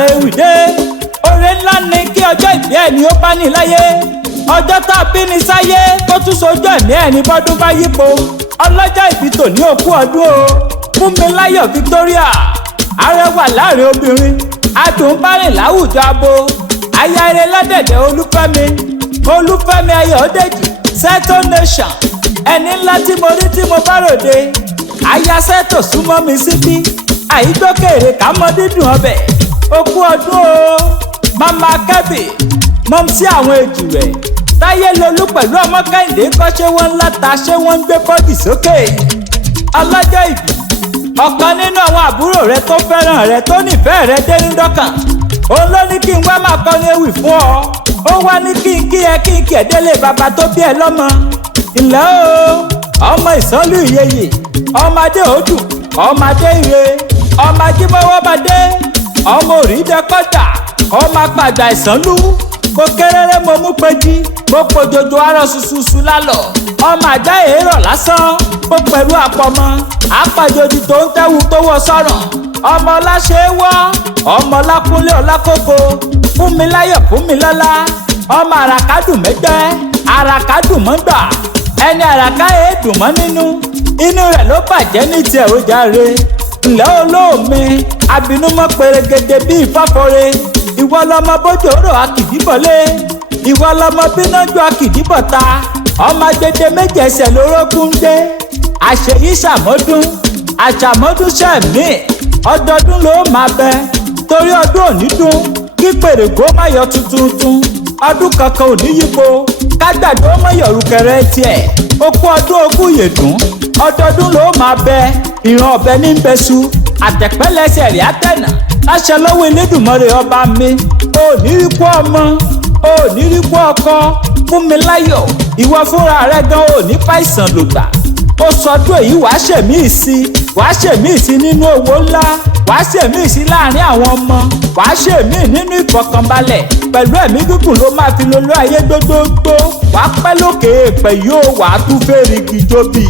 àpáta rẹ̀ ewì dé. Oore ńlá ni kí ọjọ́ ìbí ẹni ó bá ní láyé. Ọjọ́ tá a bí ni sáyé tó tún sojú ẹ̀mí ẹni bọ́dún bá yípo. Ọlọ́jọ́ ìbí tòní òkú ọdún o. Fúnmiláyọ̀ Victoria, arẹwà láàrin obìnrin, adùn bárìn láwùjọ abo. Aya ire lọ́dẹ̀dẹ̀ Olúfẹ́mi Ayọ̀dèjì, Seto Nation. Ẹni ńlá tí mo rí tí mo bá ròde. Aya Seto súnmọ́ mi síbí. Àyígbókèrè ká mọ dídùn ọbẹ̀. Òkú ọdún o. Mama Kẹ́bì, mọ́mísí àwọn èjì rẹ̀. Táyé Lolú pẹ̀lú ọmọ Kẹ́hìndé kọ́ ṣé wọ́n ń láta ṣé wọ́n ń gbé bọ́dì sókè. Ọlọ́jọ́ ìbí, ọ̀kan nínú àwọn àbúrò rẹ tó fẹ́ràn rẹ tó nífẹ̀ẹ́ rẹ dénú dọ́kàn. Òun ló ní kí n wá máa kọrin ewì fún ọ. Ó wá ní kí n kí ẹ délé bàbá tó bí ẹ lọ́mọ. Ǹlẹ́ o, ọmọ Ìsánlú Ìyeyè, ọmọdé òdù, ọmọdé ire, ọmọ ajímọ́wọ́badé, ọmọ òrìdẹ́kọ́dà, ọmọ àpàdà Ìsánlú. Mo kéréré mo mú péjì, mo pòjòjò arọ ṣuṣuṣu lálọ̀. Ọmọ àjá èrò lásán, mo pẹ̀lú àpọ̀mọ́. Àpàjòjì tó ń tẹ́wu tó wọ sọ́rọ̀. Ọmọ ọláṣẹ́ wọ́, ọmọ ọlákúnlé ọlákókó. Fúnmiláyọ̀ Fúnmilọ́lá, ọmọ àràkádùn mẹ́gbẹ́, àràkádùn mọ́gbà. Ẹni àràká èédùn mọ́ nínú, inú rẹ̀ ló bàjẹ́ ní tiẹ̀ ó jàre. Ǹlẹ́ olóòmi, abinúmọ́ pèrègèdè bíi ìfáfọ́re. Ìwọ lọmọ bójòrò akìdíbọ̀lé, ìwọ lọmọ bínájú akìdíbọ̀ta. Ọmọ agbede méje ẹsẹ̀ lórókún ń gbé. Àṣeyí ṣàmọ́dún, àṣàmọ́dún ṣẹ̀mí. Ọdọọdún ló máa bẹ, torí ọdún òní dún. Kí pèrègó má yọ tuntun, ọdún kankan ò ní yípo. Kágbàdo mọ́ yọ̀rùkẹrẹ tiẹ̀, okú ọdún ogún yèdún. Ọdọọdún ló máa bẹ, ìran ọ̀bẹ ní bẹ́sù. Àtẹ̀pẹ́lẹsẹ̀ rí àtẹ̀nà, láṣẹ lọ́wọ́ Elédùmarè ọba mi. O ní rí kú ọmọ, o ní rí kú ọkọ. Fúnmiláyọ̀, ìwọ fúnra rẹ gan ò ní fàìsàn lògbà. Ó sọdún èyí wàá ṣèmí ìsí nínú owó ńlá, wàá ṣèmí ìsí láàrin àwọn ọmọ, wàá ṣèmí nínú ìfọ̀kànbalẹ̀. Pẹ̀lú ẹ̀mí gígùn ló máa fi lolú ayé gbogbogbò. Wàá pẹ́ lókè èèpẹ̀ yóò wàá tún fèrè gìjòbì.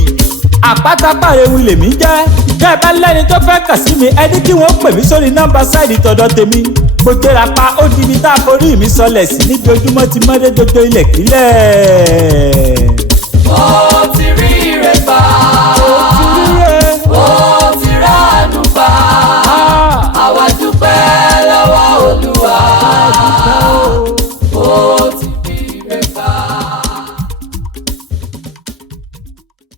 Àpáta pàrẹ̀wù lèmi jẹ́. Bẹ́ẹ̀ bá lẹ́ni tó fẹ́ kàn sí mi, ẹni kí wọ́n pè mí sórí nọ́mbà sáìdì tọ̀dọ̀ tèmi. Mo gbéra pa ó di ibi tá a forí mi sọlẹ̀ sí níbi ojúmọ́ ti mọ́dé dodo ilẹ̀ kílẹ̀. Ó ti rí ire gbà, ó ti ránu gbà. Àwa dúpẹ́ lọ́wọ́ Olúwa.